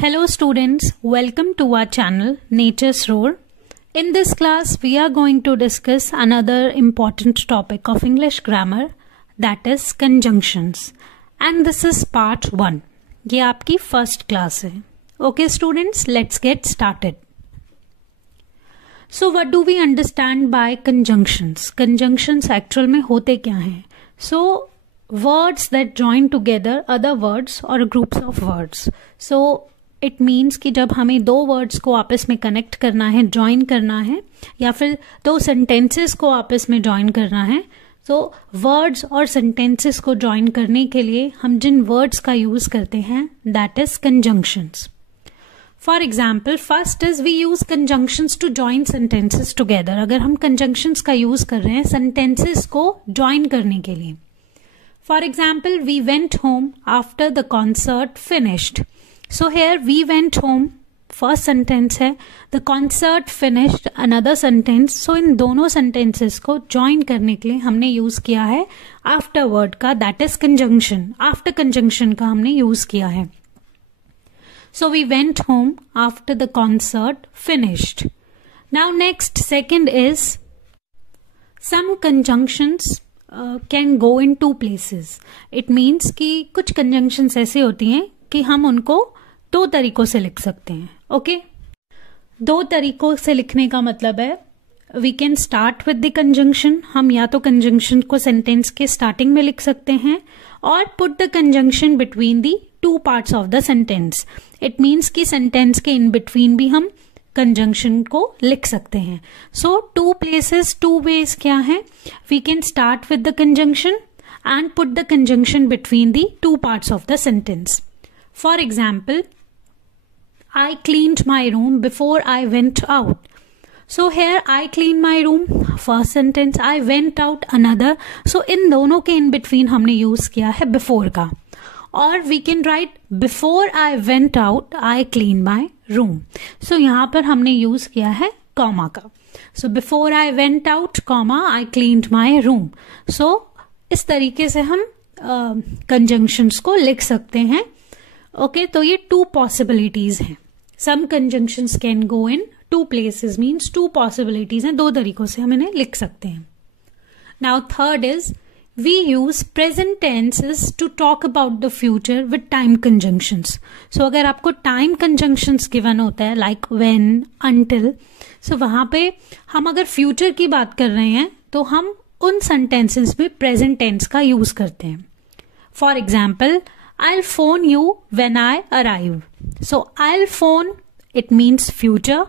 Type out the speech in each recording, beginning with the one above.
Hello students, welcome to our channel Nature's Roar. In this class we are going to discuss another important topic of English grammar, that is conjunctions, and this is part 1. ये आपकी first class है. Okay students, let's get started. So what do we understand by conjunctions? Conjunctions actual में होते क्या हैं? So words that join together other words or groups of words. So it means कि जब हमें दो वर्ड्स को आपस में कनेक्ट करना है, ज्वाइन करना है, या फिर दो सेंटेंसेस को आपस में ज्वाइन करना है, तो वर्ड्स और सेंटेंसेस को ज्वाइन करने के लिए हम जिन वर्ड्स का यूज करते हैं that is conjunctions. For example, first is we use conjunctions to join sentences together. अगर हम कंजंक्शंस का यूज कर रहे हैं सेंटेंसेस को ज्वाइन करने के लिए. For example, we went home after the concert finished. So here we went home, first sentence है, the concert finished, another sentence. So इन दोनों sentences को join करने के लिए हमने use किया है after word का, that is conjunction. After conjunction का हमने use किया है. So we went home after the concert finished. Now next, second is some conjunctions can go in two places. It means कि कुछ conjunctions ऐसे होती हैं कि हम उनको दो तरीकों से लिख सकते हैं. ओके, दो तरीकों से लिखने का मतलब है we can start with the conjunction. हम या तो कंजंक्शन को सेंटेंस के स्टार्टिंग में लिख सकते हैं और put the conjunction between the two parts of the sentence. It means कि सेंटेंस के इन बिटवीन भी हम कंजंक्शन को लिख सकते हैं. So two places, two ways क्या है? We can start with the conjunction and put the conjunction between the two parts of the sentence. For example, I cleaned my room before I went out. So here I cleaned my room, first sentence, I went out another. So इन दोनों के in between हमने use किया है before का. और we can write before I went out, I cleaned my room. So यहाँ पर हमने use किया है comma का. So before I went out, comma, I cleaned my room. So इस तरीके से हम कंजंक्शंस को लिख सकते हैं. ओके, तो ये टू पॉसिबिलिटीज हैं. Some conjunctions can go in two places, means two possibilities हैं, दो तरीकों से हम इन्हें लिख सकते हैं. Now third is we use present tenses to talk about the future with time conjunctions. So अगर आपको टाइम कंजंक्शंस गिवन होता है लाइक व्हेन, अंटिल, सो वहां पे हम अगर फ्यूचर की बात कर रहे हैं तो हम उन सेंटेंसेस में प्रेजेंट टेंस का यूज करते हैं. For example, I'll phone you when I arrive. So I'll phone, it means future.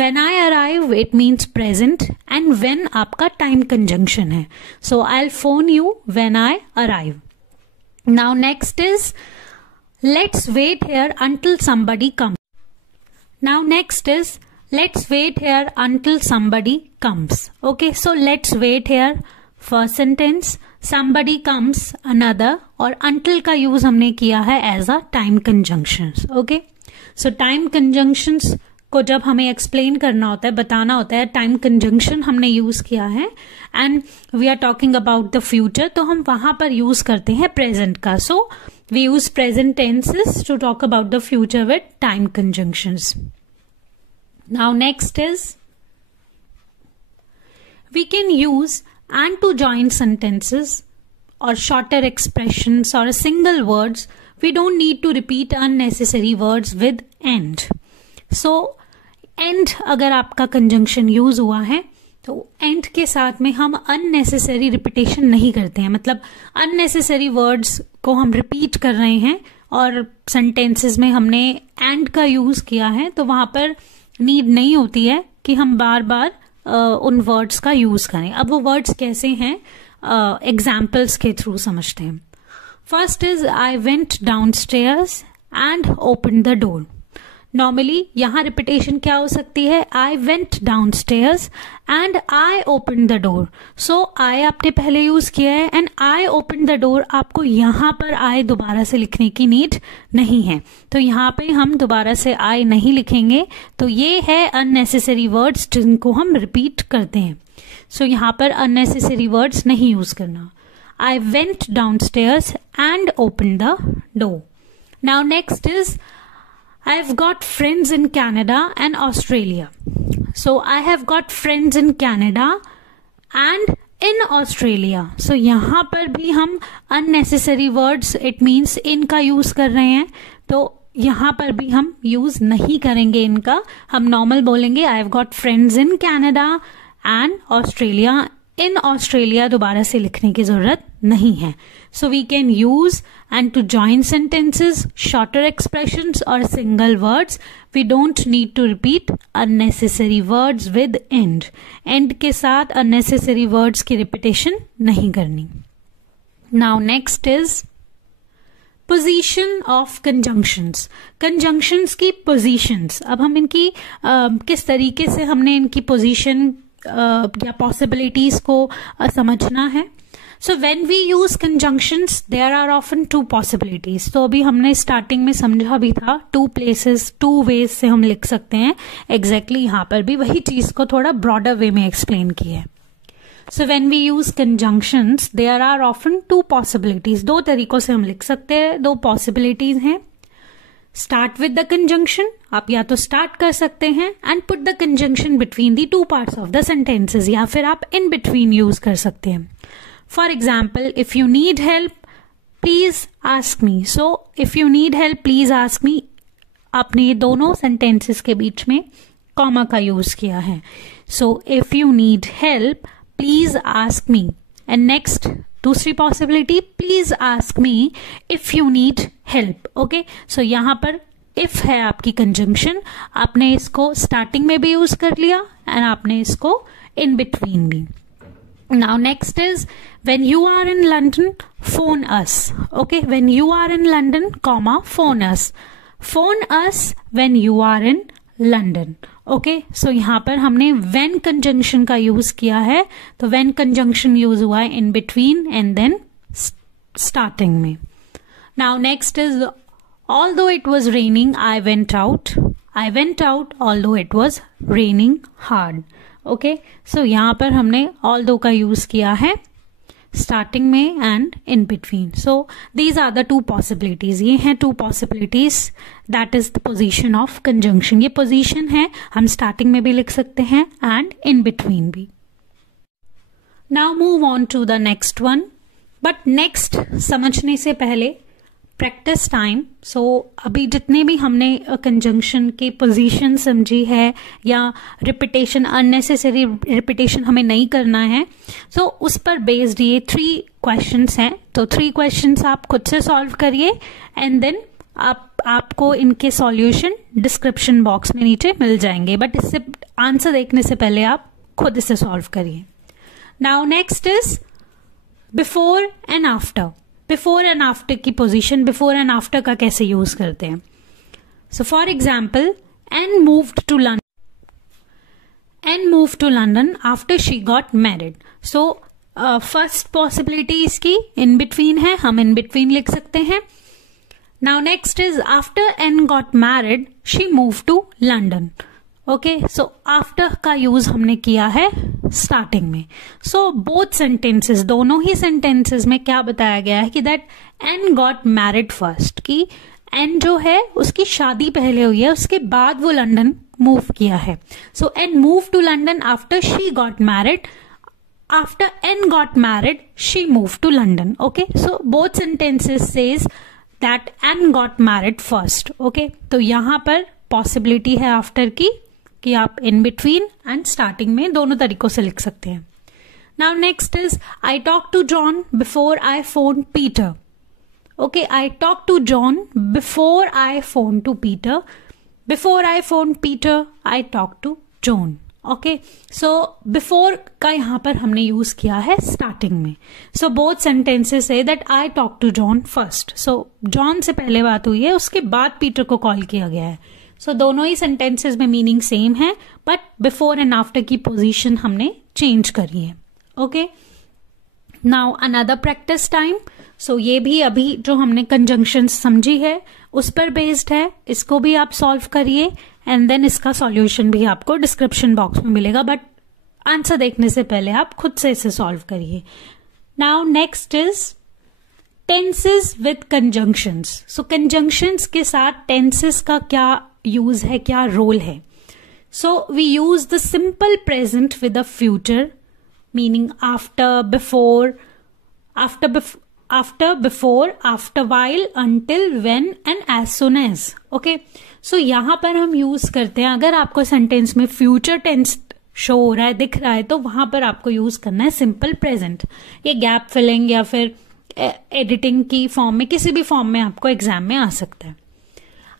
When I arrive, it means present. And when आपका time conjunction है. So I'll phone you when I arrive. Now next is let's wait here until somebody comes. Now next is let's wait here until somebody comes. Okay, so let's wait here, first sentence, somebody comes, another, और until का use हमने किया है as a time conjunctions. Okay, so time conjunctions को जब हमें explain करना होता है, बताना होता है टाइम कंजंक्शन हमने यूज किया है and we are talking about the future, तो हम वहां पर यूज करते हैं प्रेजेंट का. So we use present tenses to talk about the future with time conjunctions. Now next is we can use and to join sentences or shorter expressions or single words. We don't need to repeat unnecessary words with and. So and अगर आपका conjunction use हुआ है तो and के साथ में हम unnecessary repetition नहीं करते हैं. मतलब unnecessary words को हम repeat कर रहे हैं और sentences में हमने and का use किया है, तो वहां पर नीड नहीं होती है कि हम बार बार उन वर्ड्स का यूज करें. अब वो वर्ड्स कैसे हैं, एग्जाम्पल्स के थ्रू समझते हैं. First is I went downstairs and open the door. Normally यहाँ रिपीटेशन क्या हो सकती है, I went downstairs and I open the door. So I आपने पहले यूज किया है and I open the door. आपको यहाँ पर आई दोबारा से लिखने की नीड नहीं है, तो यहाँ पे हम दोबारा से आई नहीं लिखेंगे. तो ये है अननेसेसरी वर्ड्स जिनको हम रिपीट करते हैं. सो यहाँ पर अननेसेसरी वर्ड्स नहीं यूज करना. आई went downstairs and open the door. Now next is I've got friends in Canada and Australia. So I have got friends in Canada and in Australia. So यहाँ पर भी हम unnecessary words, it means in का use कर रहे हैं, तो यहाँ पर भी हम यूज नहीं करेंगे इनका. हम नॉर्मल बोलेंगे I've got friends in Canada and Australia. In Australia दोबारा से लिखने की जरूरत नहीं है. So we can use and to join sentences, shorter expressions or single words. We don't need to repeat unnecessary words with end. End के साथ unnecessary words की repetition नहीं करनी. Now next is position of conjunctions. Conjunctions की positions. अब हम इनकी किस तरीके से हमने इनकी position या possibilities को समझना है. So when we use conjunctions, there are often two possibilities. तो अभी हमने स्टार्टिंग में समझा भी था, two places, two ways से हम लिख सकते हैं. Exactly यहाँ पर भी वही चीज को थोड़ा broader way में explain किया है. So when we use conjunctions, there are often two possibilities. दो तरीकों से हम लिख सकते हैं, दो possibilities हैं. Start with the conjunction. आप या तो start कर सकते हैं and put the conjunction between the two parts of the sentences, या फिर आप in between use कर सकते हैं. For example, if you need help, please ask me. So, if you need help, please ask me. आपने ये दोनों sentences के बीच में comma का use किया है. So, if you need help, please ask me. And next, दूसरी possibility, please ask me if you need help. Okay? So, यहाँ पर if है आपकी conjunction. आपने इसको starting में भी use कर लिया and आपने इसको in between भी. Now next is when you are in London, phone us. Okay, when you are in London, comma, phone us. Phone us when you are in London. Okay, so यहाँ पर हमने when conjunction का use किया है, तो when conjunction use हुआ है in between and then starting में. Now next is although it was raining, I went out. I went out although it was raining hard. Okay, so यहाँ पर हमने although का यूज किया है स्टार्टिंग में and in between. So these are the two possibilities. ये हैं two possibilities. That is the position of conjunction. ये पोजीशन है, हम स्टार्टिंग में भी लिख सकते हैं एंड इन बिटवीन भी. Now move on to the next one. But next समझने से पहले प्रैक्टिस टाइम. सो अभी जितने भी हमने कंजंक्शन की पोजीशन समझी है या रिपीटेशन, अननेसेसरी रिपीटेशन हमें नहीं करना है, सो उस पर बेस्ड ये 3 क्वेश्चंस हैं. तो 3 क्वेश्चंस आप खुद से सॉल्व करिए एंड देन आपको इनके सॉल्यूशन डिस्क्रिप्शन बॉक्स में नीचे मिल जाएंगे. बट इससे आंसर देखने से पहले आप खुद इसे सॉल्व करिए. Now next is before and after. Before and after की पोजीशन, बिफोर एंड आफ्टर का कैसे यूज करते हैं. So for example, and moved to London after she got married. So first possibility इसकी इन बिटवीन है, हम in between लिख सकते हैं. Now next is after and got married she move to London. Okay, so after का use हमने किया है स्टार्टिंग में. सो बोथ सेंटेंसेस, दोनों ही सेंटेंसेस में क्या बताया गया है कि that Ann got married first, कि एन जो है उसकी शादी पहले हुई है, उसके बाद वो लंदन मूव किया है. So Ann move to London after she got married. After Ann got married she move to London. Okay, so both sentences says that Ann got married first. Okay, तो यहां पर पॉसिबिलिटी है after की कि आप in between and starting में दोनों तरीकों से लिख सकते हैं. Now next is I talk to John before I phone Peter. Okay, I talk to John before I phone to Peter. Before I phone Peter I talk to John. Okay, so before का यहां पर हमने use किया है starting में. So both sentences से that I talk to John first. So John से पहले बात हुई है, उसके बाद पीटर को कॉल किया गया है. सो दोनों ही सेंटेंसेस में मीनिंग सेम है, बट बिफोर एंड आफ्टर की पोजीशन हमने चेंज करी है. Okay, now another practice time. So ये भी अभी जो हमने कंजंक्शन समझी है उस पर बेस्ड है. इसको भी आप सॉल्व करिए एंड देन इसका सॉल्यूशन भी आपको डिस्क्रिप्शन बॉक्स में मिलेगा. बट आंसर देखने से पहले आप खुद से इसे सॉल्व करिए. Now next is tenses with conjunctions. So conjunctions के साथ टेंसेस का क्या यूज है, क्या रोल है? So we use the simple present with the future, meaning after, before, after, before, after, while, until, when and as soon as. Okay, so यहां पर हम यूज करते हैं, अगर आपको सेंटेंस में फ्यूचर टेंस शो हो रहा है, दिख रहा है, तो वहां पर आपको यूज करना है सिंपल प्रेजेंट. ये गैप फिलिंग या फिर एडिटिंग की फॉर्म में, किसी भी फॉर्म में आपको एग्जाम में आ सकता है.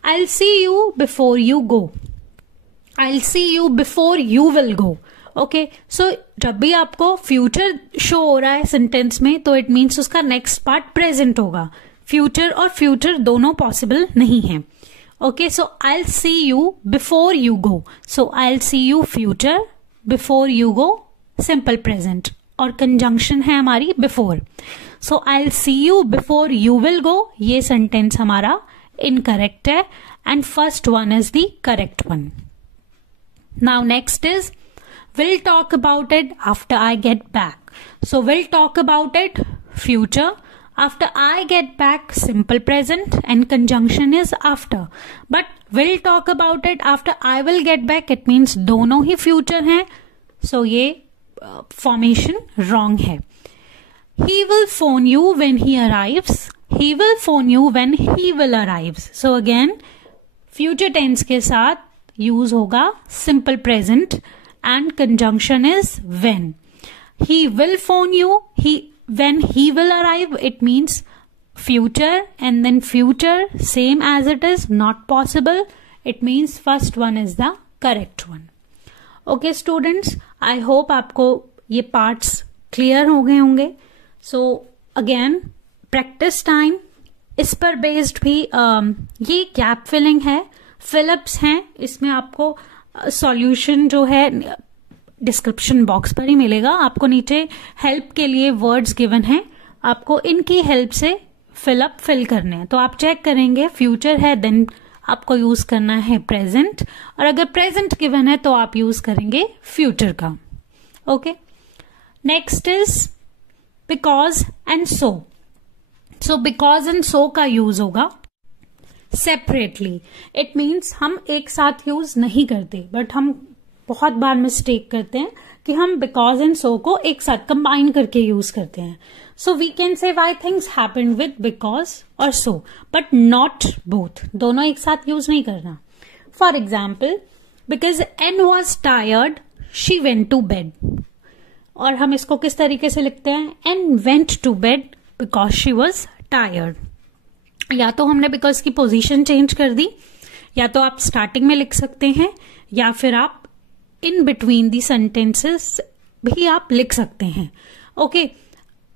I'll see you before you go. I'll see you before you will go. Okay, so जब भी आपको फ्यूचर शो हो रहा है सेंटेंस में, तो इट मीन्स उसका नेक्स्ट पार्ट प्रेजेंट होगा. फ्यूचर और फ्यूचर दोनों पॉसिबल नहीं है. Okay, so I'll see you before you go. So I'll see you future, before you go simple present, और कंजंक्शन है हमारी before. So I'll see you before you will go, ये sentence हमारा incorrect है, and first one is the correct one. Now next is we'll talk about it after I get back. So we'll talk about it future, after I get back simple present, and conjunction is after. But we'll talk about it after I will get back, it means दोनों ही future हैं. So ये formation wrong है. He will phone you when he arrives. He will phone you when he will arrives. So again future tense के साथ use होगा simple present, and conjunction is when. He will phone you, when he will arrive, it means future, and then future same as it is not possible, it means first one is the correct one. Okay students, I hope आपको ये parts clear हो गए होंगे. So again practice time, इस पर based भी ये gap filling है, fill-ups हैं, इसमें आपको सॉल्यूशन जो है डिस्क्रिप्शन बॉक्स पर ही मिलेगा. आपको नीचे हेल्प के लिए वर्ड्स गिवन है, आपको इनकी हेल्प से फिल करने हैं. तो आप चेक करेंगे, फ्यूचर है देन आपको यूज करना है प्रेजेंट, और अगर प्रेजेंट गिवन है तो आप यूज करेंगे फ्यूचर का. Okay, next is because and so. So because and so का यूज होगा सेपरेटली. इट मीन्स हम एक साथ यूज नहीं करते, बट हम बहुत बार मिस्टेक करते हैं कि हम बिकॉज एंड सो को एक साथ कंबाइन करके यूज करते हैं. So we can say why things happened with because और सो, बट नॉट बोथ, दोनों एक साथ यूज नहीं करना. For example, because Ann was tired she went to bed. और हम इसको किस तरीके से लिखते हैं? Ann went to bed because she was tired. या तो हमने बिकॉज की पोजीशन चेंज कर दी, या तो आप स्टार्टिंग में लिख सकते हैं, या फिर आप इन बिटवीन दी सेंटेंसेस भी आप लिख सकते हैं. ओके,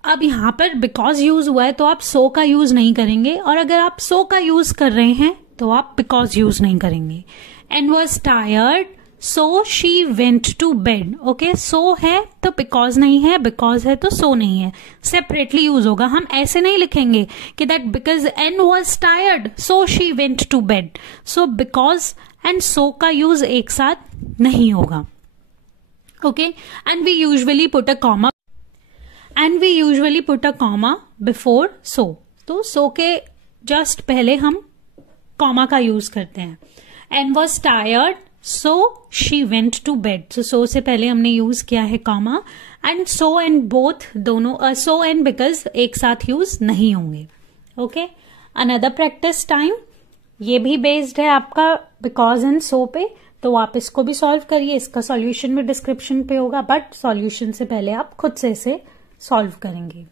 अब यहां पर बिकॉज यूज हुआ है तो आप सो का यूज नहीं करेंगे, और अगर आप सो का यूज कर रहे हैं तो आप बिकॉज यूज नहीं करेंगे. And was tired so she went to bed. Okay, so है तो बिकॉज नहीं है, बिकॉज है तो सो नहीं है, सेपरेटली यूज होगा. हम ऐसे नहीं लिखेंगे कि that because Ann was tired so she went to bed. So because and so का यूज एक साथ नहीं होगा. Okay, and we usually put a comma before so. तो सो के जस्ट पहले हम कॉमा का यूज करते हैं. And was tired so she went to bed. So से पहले हमने यूज किया है comma, and so and both दोनों, सो एंड बिकॉज एक साथ यूज नहीं होंगे. ओके, अनदर प्रैक्टिस टाइम, ये भी बेस्ड है आपका बिकॉज एंड सो पे, तो आप इसको भी सॉल्व करिए. इसका सॉल्यूशन भी डिस्क्रिप्शन पे होगा, बट सॉल्यूशन से पहले आप खुद से इसे सॉल्व करेंगे.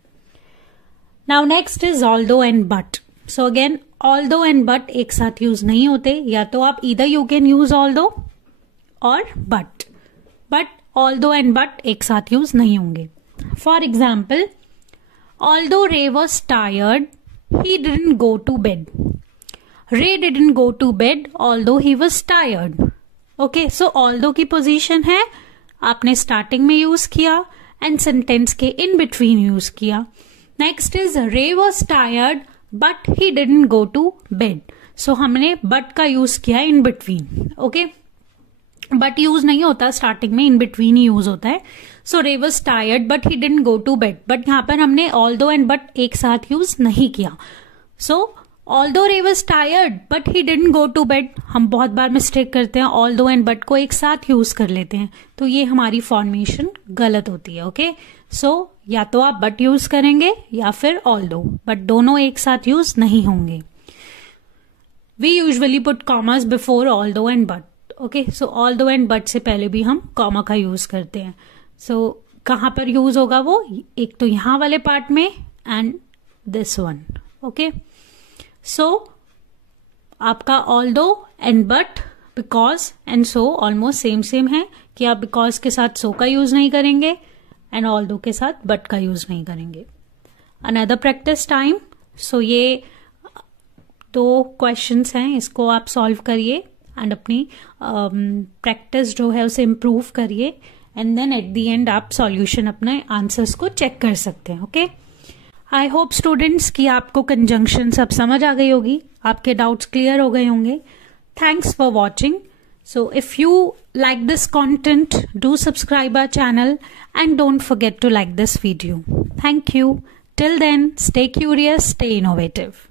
Now next is although and but. So again although and but एक साथ यूज नहीं होते, या तो आप either you can use although और बट ऑल्दो एंड बट एक साथ यूज नहीं होंगे. For example, although Ray was tired he didn't go to bed. Ray didn't go to bed although he was tired. Okay, so although की position है, आपने starting में use किया and sentence के इन बिटवीन यूज किया. Next is Ray was tired but he didn't go to bed. So हमने but का use किया in between. Okay, but use नहीं होता स्टार्टिंग में, इन बिटवीन ही यूज होता है. So Ray was tired but he didn't go to bed. But यहां पर हमने ऑल्दो एंड बट एक साथ यूज नहीं किया. So although Ray was tired but he didn't go to bed. हम बहुत बार मिस्टेक करते हैं, ऑल्दो एंड बट को एक साथ यूज कर लेते हैं, तो ये हमारी फॉर्मेशन गलत होती है. ओके, सो या तो आप बट यूज करेंगे या फिर ऑल्दो, बट दोनों एक साथ यूज नहीं होंगे. We usually put commas before although and but. Okay, so although and but से पहले भी हम कॉमा का यूज करते हैं. सो कहां पर यूज होगा वो, एक तो यहां वाले पार्ट में एंड दिस वन. ओके, सो आपका although and but, because and so almost same same है कि आप बिकॉज के साथ सो का यूज नहीं करेंगे एंड ऑल्दो के साथ बट का यूज नहीं करेंगे. Another practice time. सो ये 2 क्वेश्चंस हैं, इसको आप सॉल्व करिए एंड अपनी प्रैक्टिस जो है उसे इम्प्रूव करिए, and then at the end आप सॉल्यूशन अपने आंसर्स को चेक कर सकते हैं. ओके, आई होप स्टूडेंट्स कि आपको कंजंक्शन सब समझ आ गई होगी, आपके डाउट्स क्लियर हो गए होंगे. Thanks for watching. So if you like this content, do subscribe our channel and don't forget to like this video. Thank you. Till then, stay curious, stay innovative.